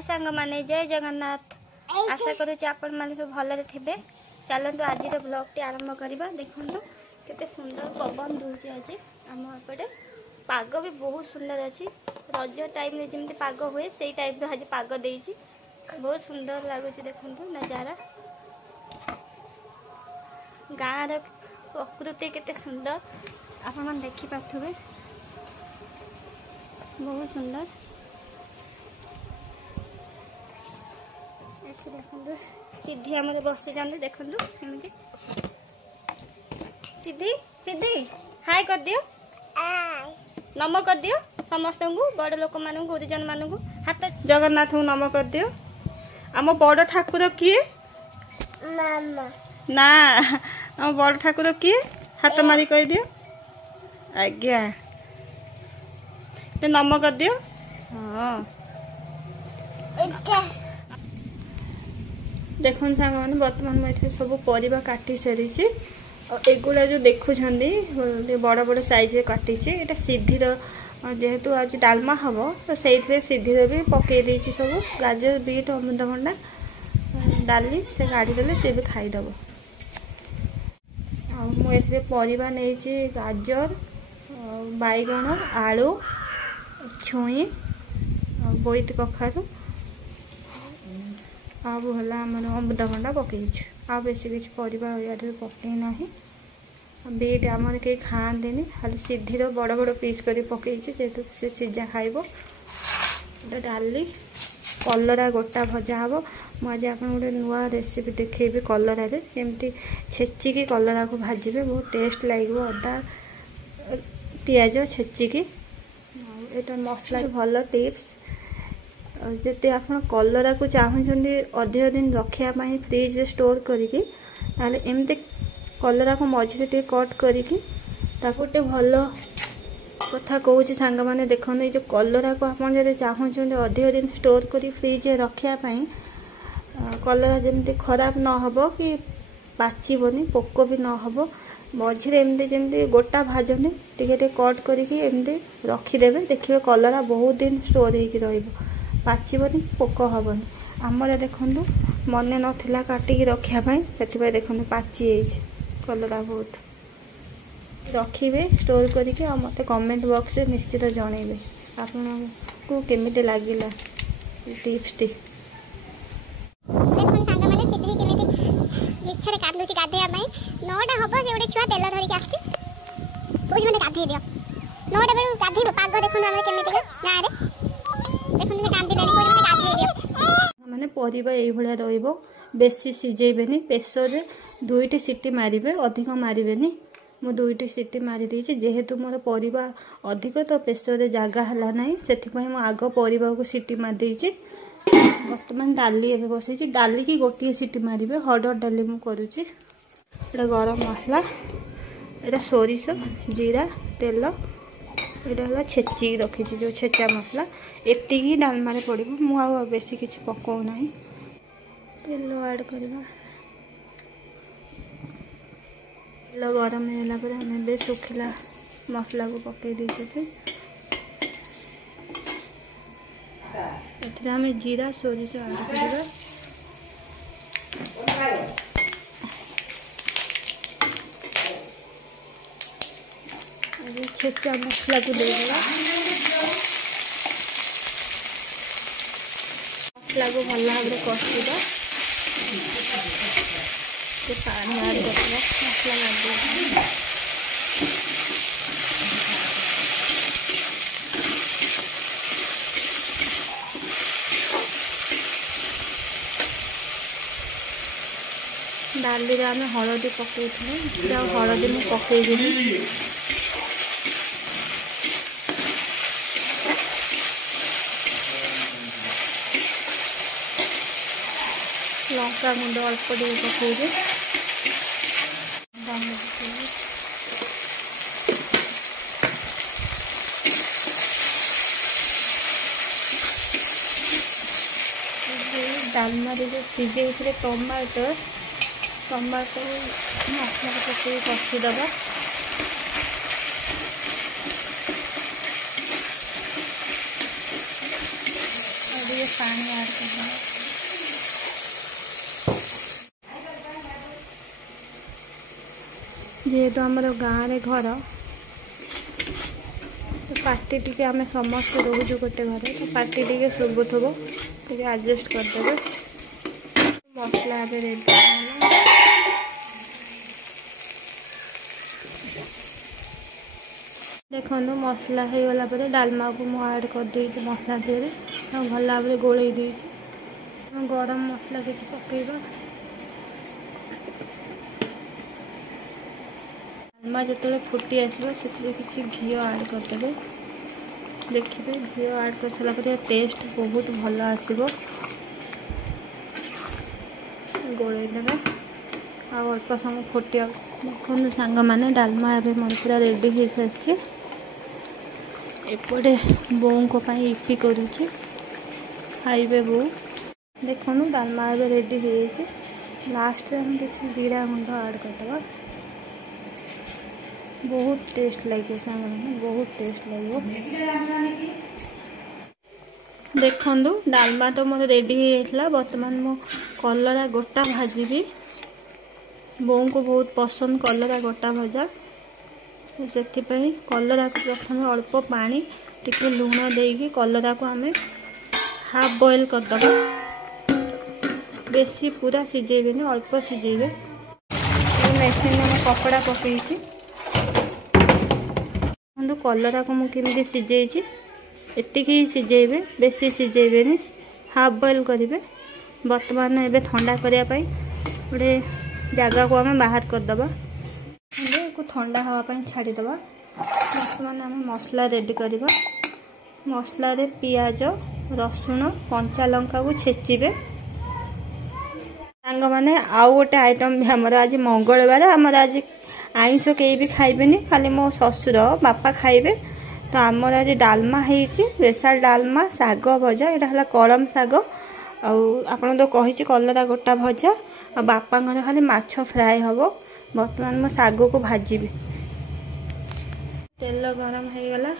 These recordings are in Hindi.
हाय सांग माने जय जगन्नाथ। आशा करुँच आपण मैंने सब भलरे थे। चलतु आज ब्लॉग आरंभ करवा। देखो केते सुंदर पवन दूसरी आज आम एपटे पाग भी बहुत सुंदर अच्छी। रज टाइम जमी पाग हुए से टाइप आज पाग देती बहुत सुंदर लगुच। देखो नजारा गाँव प्रकृति केते सुंदर आपण देखिपे बहुत सुंदर। देखो सीधी आम बसी जाते देखो एमती सीधी सीधी हाय कर दियो नम कर दियो समस्त को बड़ लोक मान गुरुजन मान हाथ जगन्नाथ को नम कर दियो। आम बड़ ठाकुर किए ना आम बड़ ठाकुर किए हाथ मारी कह दियो आज्ञा नम कर दियो। हाँ देखो सांग मैंने बर्तमान मुझे सब परिवा काटी सारी एगुड़ा जो देखुं बड़ बड़ साइज काटी यहाँ सीधीर जेहेतु आज डालमा हम तो से सीधीर भी पकई देती सब गाजर बीट अमृतभंडा डाली से काढ़ी देले से भी खाईदेव। मुझे परिवा नहीं गाजर बैगण आलू छुई बोईत कखारू आला अमृतभंडा पकई आ बेस किसी परिवा पकई ना बीट आम कहीं खाते खाली सीधीर बड़ बड़ पीस कर पकई जेहेतु से सीझा खाइब। डाली कलरा गोटा भजा हम मुझे आप गोटे नुआ रेसिपी देखेबी कलर केमती छेचिकी कलरा को भाजबे बहुत टेस्ट लगे। अदा पियाज छेचिकी ये मसला भल टिप्स जिते आप कलरा को चाहते अधिक दिन रखापी फ्रिज स्टोर करके एमती कलरा को मझे टे कट करके गोटे भल कथा कहूँ सांग मैंने देखो ये जो कलरा को आप चाहते अधिक दिन स्टोर कर फ्रिज रखापी कलरा जमी खराब न हो कि पाचबनी पोक भी न हो मझे एमती जमी गोटा भाजनी टे कट करके रखीदे देखिए कलरा बहुत दिन स्टोर हो पाचबनी पोक हेनी। आमर देखु मन नाला काटिकी रखापी से देखो पाची कलरा बहुत रखिए स्टोर करके मत कमेंट बॉक्स में निश्चित जनइबे आपको केमिति लागिला टिप्स टी। मिछरे काटलुची गाधेया नौटा हम से गोटे छुआ तेल धरिक आस गाधे दियो नौटा बेलू गाधे पाग देखो केमिति गाँव में मैंने परिवा ये रही बेसी सिझेबेनी प्रेसर दुईटी सीटी मारे अधिक मारे मु दुईटी सीटी मारी देछि जेहेतु मोर परिवा अधिक तो प्रेसर जगह है ना से आग परिवा को सीटी मार देछि। बर्तमान डाली एवं बसई डाली की गोटे सीटी मारे हरड़ डाली मु करुच्ची गरम मसला यहाँ सोरिष जीरा तेल यहाँ छेची रखी जो छेचा मसला एति डालमा पड़ो मुझे बेसी किसी पकाऊना तेल ऐड करवा तेल गरम होगा आम सुखिला मसला को पकई देते आम जीरा सोरिष ऐड करवा छेचा मसला को देदेगा मसला को भल भाव कषिदा पानी ऐड कर मसला लगे डाली आम हलदी पकई हलदी मुझे पकईदी लंका गुंड अल्प पकईदे डालमा जो सीझे टमाटो टमाटो मसला पकई कषिदबा पानी ऐड कर जेहेतु आमर गाँव घर पार्टी टी आम समस्त रोजु गोटे घरे तो पार्टी टी शुभुथब टे आडजस्ट करदे। मसला रेडी देखो मसला हो गला पर डालमा को मुझे ऐड कर दे मसला देहरे भल भाव गोल दे गरम मसला किसी पकेबा डालमा जो फुटी आसो से किसी घी ऐड करदे। देखिए घी ऐड कर सारा पर टेस्ट बहुत भल आसो गोलैदे अल्प समय फुटिया देखो सांग मैंने डालमा ए मोर पूरा रेडी हो सारी एपटे बों को इपी करुच्ची खाइबे बो देखो डालमा ए रेडी हो लास्ट हम किसी जीरा गुंड ऐड करदे बहुत टेस्ट लगे सांग मैंने बहुत टेस्ट लगे। देखो डालमा तो मोर रेडी होता बर्तमान मो कलरा गोटा भाजी बों को बहुत पसंद कलरा गोटा भजा से कलरा को प्रथम अल्प पानी टिके लुण देकी कलरा को आम हाफ बॉयल करदे बेसी पूरा सिझेबे अल्प सिझेबे। मेसिन में कपड़ा पकई कलरा को मुझे सिझे एतिक ही सिझेबे बेसी सिझेबे हाफ बॉयल करेंगे। बर्तमान एबे ठंडा करने गोटे जगह को आम बाहर करदे को ठंडा हाँवाई छाड़ीदे। बर्तमान आम मसला रेडी करवा मसला रे पियाज रसुण कंचा लंका को छेचिबे। सांग माने आउ गोटे आइटम भी आमर आज मंगलवार आमर आज आइंष कहीं भी खाइबेनी खाली मो ससुर बापा खाइबे तो आमर आज डालमा है बेसाल डालमा साग भजा यहाँ कलम साग आपन तो कही कलरा गोटा भजा आ बापा खाली माछ फ्राए हम। बर्तमान मो साग को भाजीबी तेल गरम हो गला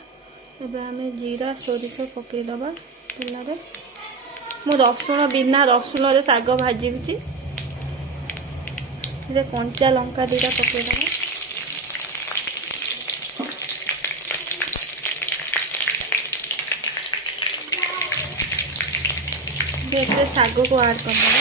एबे आम जीरा सोरिष पकईदबा तेल मो रसुण बिना रसुण रे साग भाजी कंचा लंका दीटा पकईदबा देखते साग को ऐड कर देना।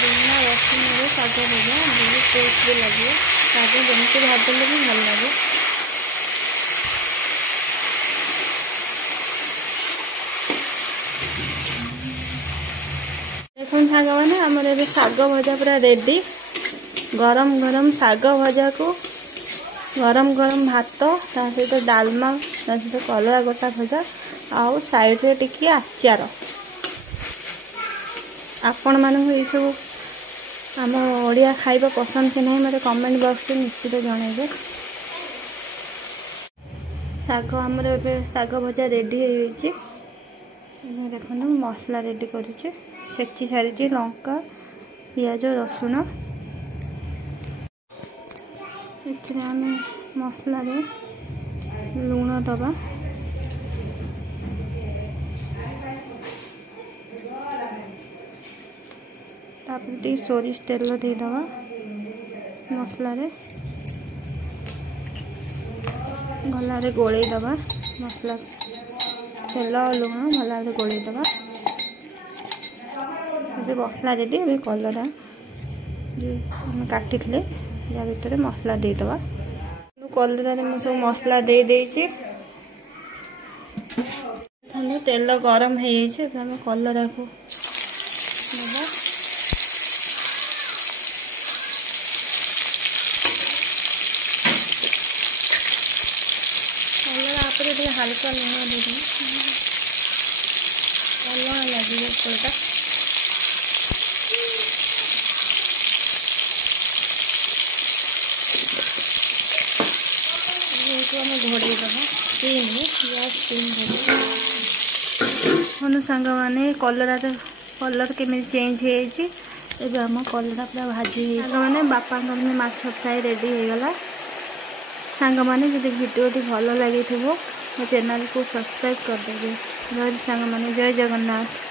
बिना रसुण साग भजा बहुत टेस्ट भी लगे साग जमी भाजले भी भल लगे। देखो साग मैंने आमर साग भजा पूरा रेडी गरम गरम साग भजा को गरम गरम भात ता सहित डालमा ता सहित कलरा गोटा भजा आउ साइड रे टिके आचार आपण मानक ये सब आम ओडिया खाइबा पसंद कि नहीं मत कमेंट बॉक्स में निश्चित जनइबे। साग आमर ए साग भजा रेडी हो देखो मसला रेडी करुचे छेची सारी लंका पियाज रसुण आम मसला लुण दबा तापर सोरिष तेल देदबा मसला भल गोल दबा मसला तेल लुण भल गोल दबा मसला रेडी अभी कलरा जो काटी या भितर मसला देदबा कलरा सब मसला दे तेल गरम हो कलरा को दबा कलरा आप हल्का लुण दे लुण लगे कलटा घोड़े सांग मैंने कलर केमी चेंज हो ଏବେ ଆମ କଲରା ପୁରା ଭାଜି ସାଙ୍ଗମାନେ ବାପାଙ୍କର ବି ମାଛ ଫ୍ରାଏ ରେଡ଼ି ହେଇଗଲା। ସାଙ୍ଗମାନେ ଯଦି ଭିଡ଼ିଓଟି ଭଲ ଲାଗିଥିବ ମୋ ଚ୍ୟାନେଲକୁ ସବସ୍କ୍ରାଇବ୍ କରିଦେବେ। ରହିଲି ସାଙ୍ଗମାନେ, ଜୟ ଜଗନ୍ନାଥ।